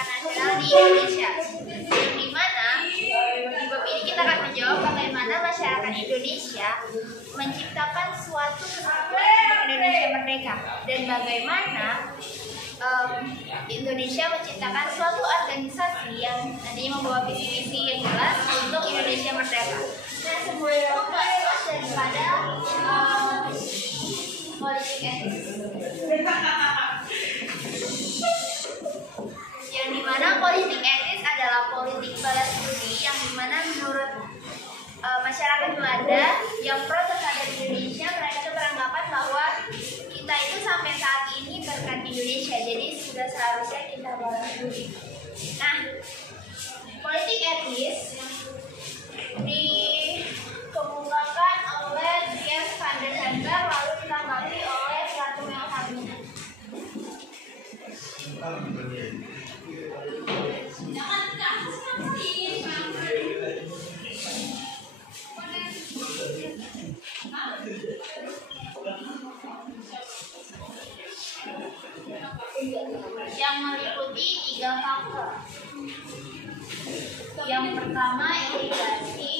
masyarakat nasional di Indonesia. Yang dimana di bab ini kita akan menjawab bagaimana masyarakat Indonesia menciptakan suatu kesatuan untuk Indonesia merdeka dan bagaimana Indonesia menciptakan suatu organisasi yang nantinya membawa visi-misi yang jelas untuk Indonesia merdeka. Nah, semua itu lepas daripada politik etis. Yang dimana politik etis adalah politik balas budi yang dimana menurut masyarakat Belanda yang pro terhadap Indonesia, mereka itu beranggapan bahwa kita itu sampai saat ini berkat Indonesia, jadi sudah seharusnya kita balas budi. Nah, politik etis dikemukakan oleh Dries van der Sandberg lalu ditanggapi oleh Ratu Melhamina. Yang meliputi 3 faktor. Yang pertama imigrasi,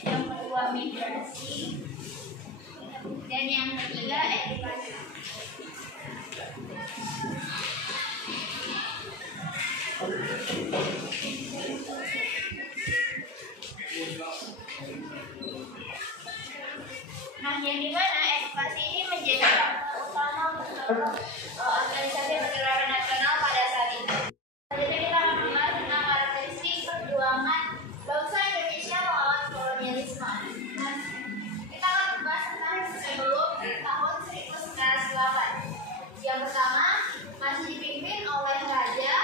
yang kedua migrasi, dan yang ketiga edukasi. Nah, yang dimana edukasi ini menjadi faktor utama organisasi pergerakan nasional pada saat ini. Jadi kita akan membahas tentang karakteristik perjuangan bangsa Indonesia melawan kolonialisme. Nah, kita akan membahas tentang sebelum tahun 1908. Yang pertama, masih dipimpin oleh raja,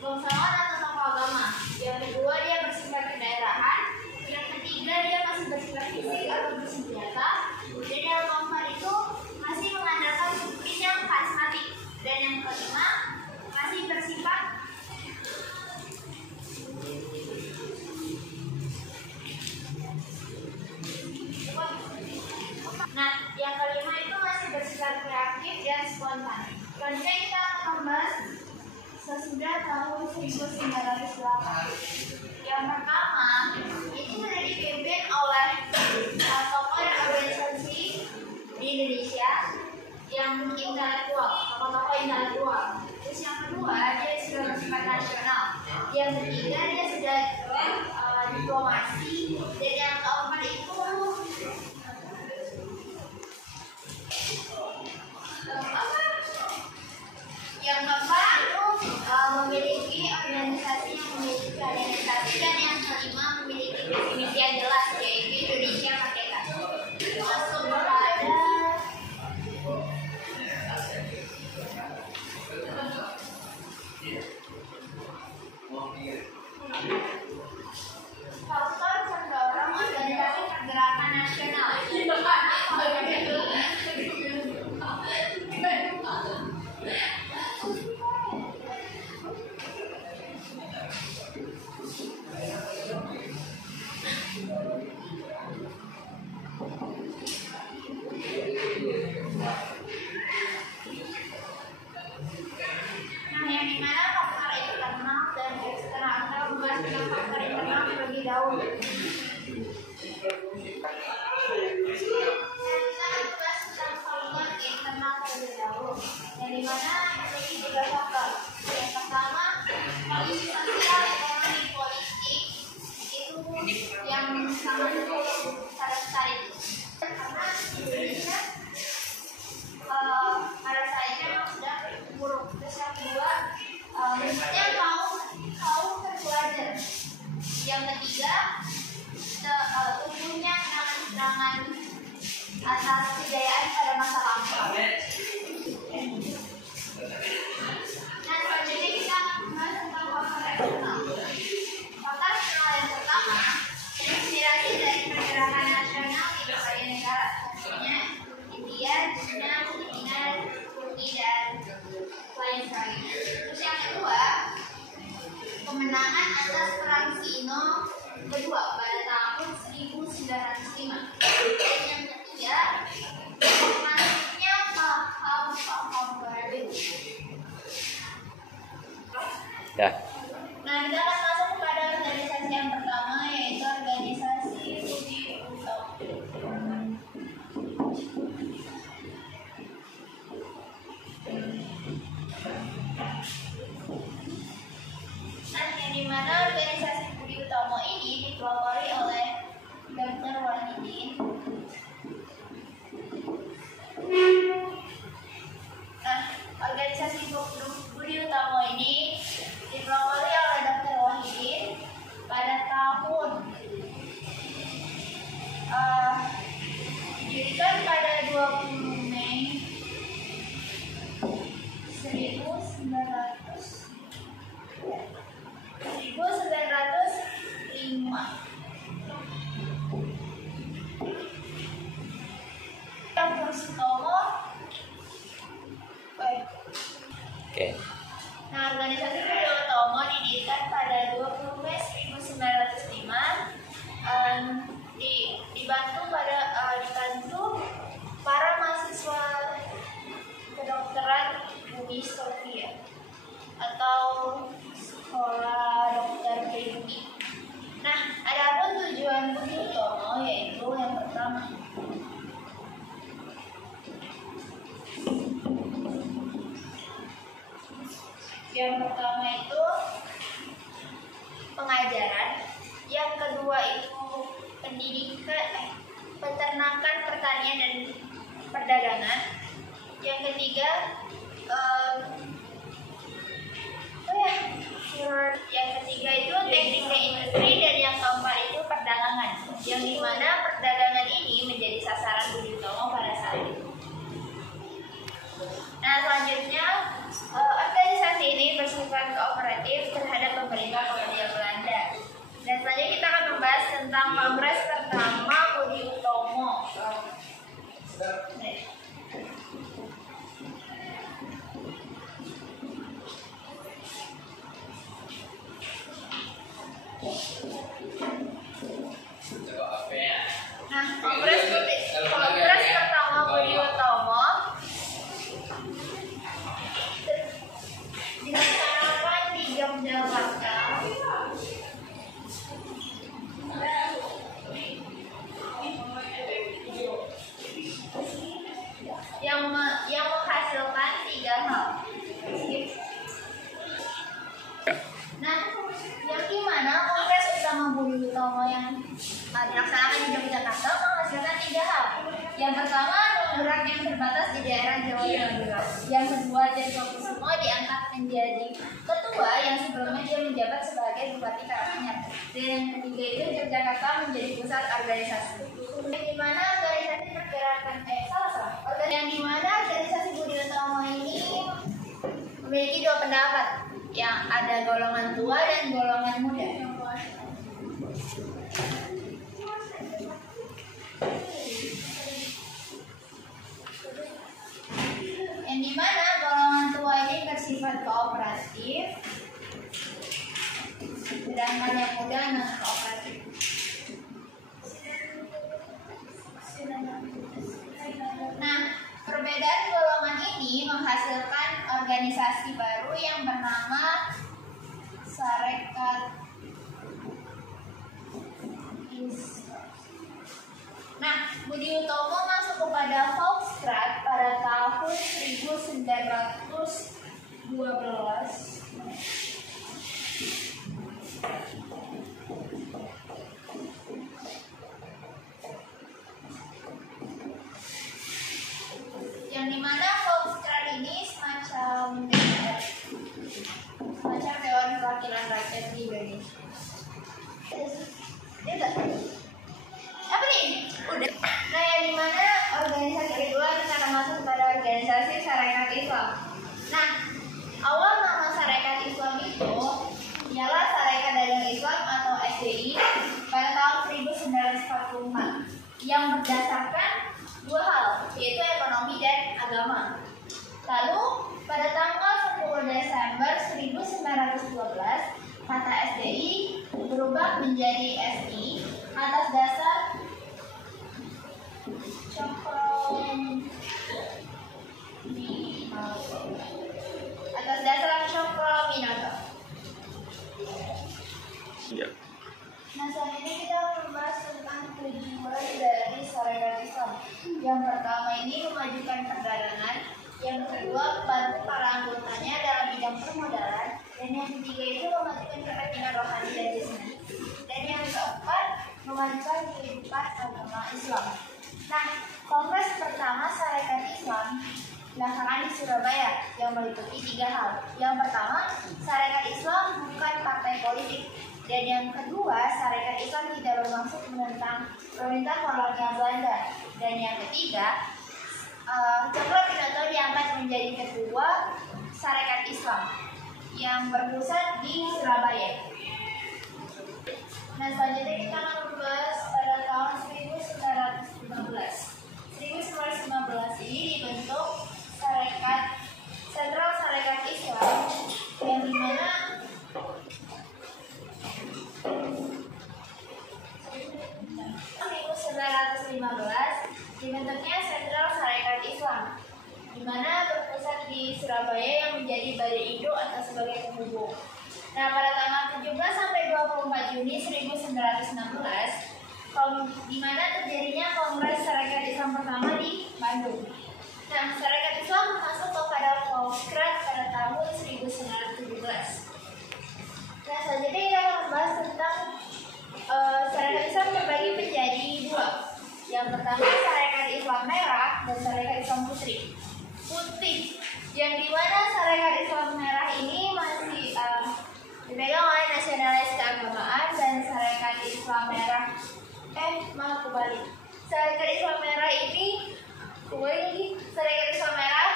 bangsawan atau tokoh agama. Yang kedua, dia bersifat kedaerahan. Yang ketiga, dia masih bersifat fisik atau bersenjata. Dan yang keempat itu masih mengandalkan disiplin yang karismatik. Dan yang kelima, masih bersifat kreatif dan spontan. Selanjutnya kita akan membahas sesudah tahun 1908. Yang pertama, itu sudah dipimpin oleh tokoh dan organisasi di Indonesia yang intelektual, tokoh-tokoh intelektual. Terus yang kedua, dia sudah bersifat nasional. Yang ketiga, dia sudah diplomasi. Dan yang keempat itu memiliki organisasi yang memiliki organisasi, dan yang kelima memiliki visi yang jelas, yaitu Indonesia merdeka. Langsung kepada faktor pendorong organisasi pergerakan nasional. Nah, yang dimana faktor internal dan eksternal, kita membahas tentang faktor internal terlebih dahulu. Kita membahas tentang faktor internal terlebih dahulu, yang dimana memiliki 3 faktor. Yang pertama, kondisi sosial, ekonomi, politik itu yang sangat besar itu. Karena Indonesia pada saat ini memang sudah buruk. Terus yang kedua, misalnya kaum terpelajar. Yang ketiga, tumbuhnya kenangan-kenangan atas kejayaan pada masa lampau. Nah, selanjutnya kita akan membahas tentang faktor eksternal. Faktor eksternal yang pertama, inspirasi dari pergerakan nasional di berbagai negara, contohnya India, China, Filipina, Turki, dan lain sebagainya. Terus yang kedua, kemenangan atas perang Sino kedua pada tahun 1905. Dan yang ketiga, masuknya paham baru. Ya. Nah, kita akan masuk kepada organisasi yang pertama, yaitu organisasi Budi Utomo. Nah, yang dimana organisasi Budi Utomo ini dipelopori oleh Dr. Wahidin. Nah, organisasi Budi Utomo ini dipelopori oleh Dr. Wahidin pada tahun didirikan pada 20 Mei 1905. Dr. Sutomo. Oke. Nah, organisasi Budi Utomo didirikan pada 20 Mei 1905, dibantu para mahasiswa kedokteran Budi Sofia atau sekolah dokter pribumi. Nah, adapun tujuan Budi Utomo yaitu yang pertama, itu pengajaran, yang kedua itu pendidikan, peternakan, pertanian dan perdagangan, yang ketiga itu teknik dan industri, dan yang keempat itu perdagangan, yang dimana perdagangan ini menjadi sasaran Budi Utomo pada saat itu. Nah, selanjutnya organisasi ini bersifat kooperatif terhadap pemerintah kolonial Belanda. Dan selanjutnya kita akan membahas tentang Kongres pertama Budi Utomo. Nah, Kongres pertama Budi Utomo dilaksanakan di Yogyakarta yang menghasilkan 3 hal. Nah, yang dimana Kongres utama Budi Utomo yang dilaksanakan di Yogyakarta menghasilkan 3 hal. Yang pertama, Nonurak yang terbatas di daerah Jawa dan Madura. Yang kedua, Tirtokusumo diangkat menjadi ketua yang sebelumnya dia menjabat sebagai Bupati Karanganyar. Dan yang ketiga itu Yogyakarta menjadi pusat organisasi. Yang dimana organisasi pergerakan yang dimana organisasi Budi Utomo ini memiliki 2 pendapat, yang ada golongan tua dan golongan muda. Yang dimana golongan tua ini bersifat kooperatif, sedangkan yang muda non kooperatif. Nah, perbedaan golongan ini menghasilkan organisasi baru yang bernama Sarekat Islam. Nah, Budi Utomo masuk kepada Volksraad pada tahun 1912. Yang dimana Volksraad ini semacam Dewan Perwakilan Rakyat di Indonesia. Apa nih? Udah. Nah, yang dimana organisasi kedua kita akan masuk kepada organisasi Sarekat Islam. Nah, awal nama Sarekat Islam itu ialah Sarekat Dagang Islam atau SDI pada tahun 1944 yang berdasarkan 2 hal, yaitu ekonomi dan agama. Lalu pada tanggal 10 Desember 1912 kata SDI berubah menjadi SI atas dasar Cokroaminoto. Yang pertama ini memajukan perdagangan, yang kedua membantu para anggotanya dalam bidang permodalan, dan yang ketiga itu memajukan kepentingan rohani dan jasmani, dan yang keempat memajukan kehidupan agama Islam. Nah, kongres pertama Sarekat Islam dilaksanakan di Surabaya yang meliputi 3 hal. Yang pertama, Sarekat Islam bukan partai politik. Dan yang kedua, Sarekat Islam tidak bermaksud menentang pemerintah kolonial Belanda. Dan yang ketiga, Cokro Aminoto diangkat menjadi ketua Sarekat Islam yang berpusat di Surabaya. Nah, selanjutnya kita akan membahas pada tahun 1915. 1915 ini dibentuk Sentral Sarekat Islam yang dimana dibentuknya Sentral Sarekat Islam, di mana berpusat di Surabaya yang menjadi Bali Induk atau sebagai penghubung. Nah, pada tanggal 17 sampai 24 Juni 1916, di mana terjadinya Kongres Sarekat Islam pertama di Bandung. Nah, Sarekat Islam masuk kepada Volkskrad pada tahun 1917. Nah, selanjutnya kita akan membahas tentang Sarekat Islam terbagi menjadi 2. Yang pertama Sarekat Islam Merah dan Sarekat Islam Putih. Yang dimana Sarekat Islam Merah ini masih dipegang oleh nasionalis keagamaan, dan Sarekat Islam Merah Sarekat Islam Merah ini Sarekat Islam Merah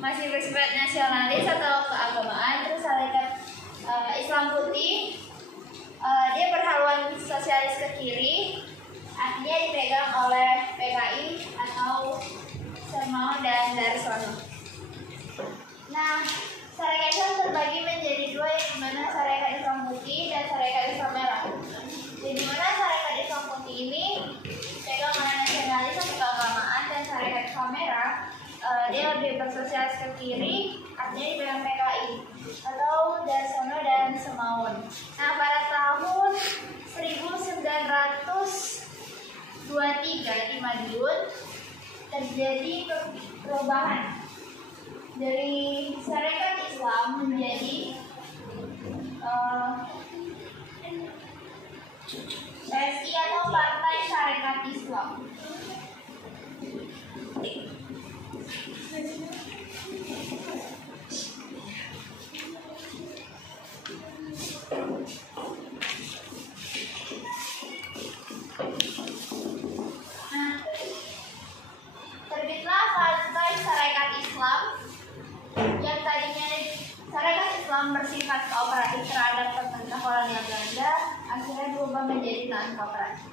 masih bersifat nasionalis atau keagamaan. Terus Sarekat Islam Putih dia berhaluan sosialis ke kiri, artinya dipegang oleh PKI atau Sarmao dan Darsono. Nah, Sarekat Islam terbagi menjadi 2, yang dimana Sarekat Islam Putih dan Sarekat Islam Merah. Di mana Sarekat Islam Putih ini dipegang oleh nasionalis atau keagamaan, dan Sarekat Islam Merah dia lebih bersosialis ke kiri, artinya dipegang PKI atau Darsono dan Semaun. Nah, pada tahun 1923 di Madiun terjadi perubahan dari Sarekat Islam menjadi PSI atau Partai Sarekat Islam. Terbitlah Partai Sarekat Islam yang tadinya Sarekat Islam bersifat kooperatif terhadap pemerintah kolonial Belanda, akhirnya berubah menjadi non-kooperatif.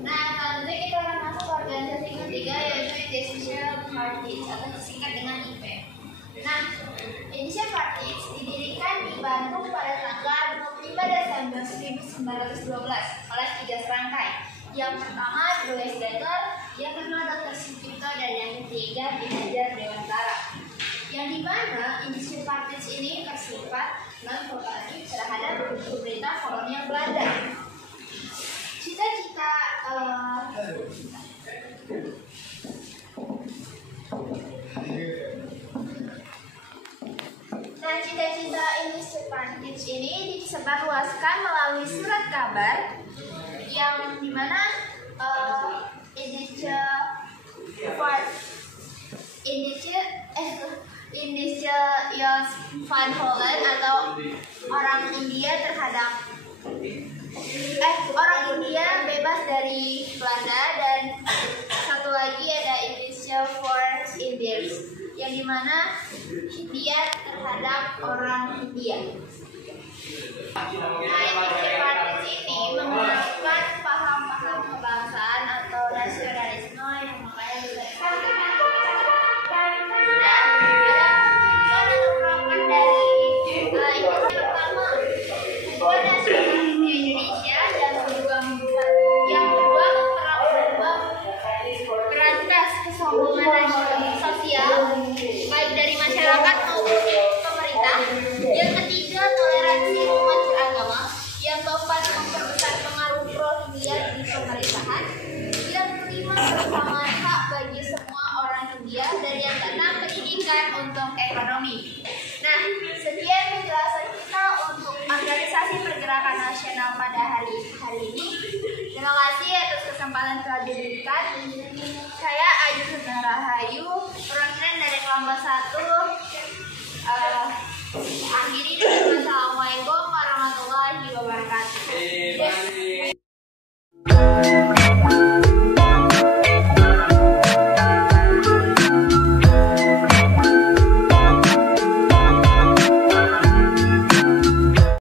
Nah, selanjutnya kita akan masuk ke organisasi ketiga, yaitu Indonesian Parties atau disingkat dengan IP. Nah, Indonesian Parties didirikan di Bandung pada tanggal 25 Desember 1912 oleh 3 serangkai. Yang pertama Louis Dator, yang kedua Dr. Sucipto, dan yang ketiga Ki Hajar Dewantara. Yang dimana Indonesian Parties ini bersifat non-kooperatif terhadap pemerintah kolonial Belanda. Cita-cita Indonesian Parties ini disebarluaskan melalui surat kabar yang dimana Jos van Holland atau orang India orang India bebas dari Belanda, dan satu lagi ada Indonesia for Indians yang dimana dia terhadap orang India. Nah, Indonesian Parties ini menerapkan paham-paham kebangsaan atau nasionalisme yang makanya besar. Baik dari masyarakat maupun pemerintah. Yang ketiga, toleransi umat beragama. Yang hari ini. Terima kasih atas kesempatan telah diberikan. Saya Ayu Sunda Rahayu, perwakilan dari kelompok 1. Akhiri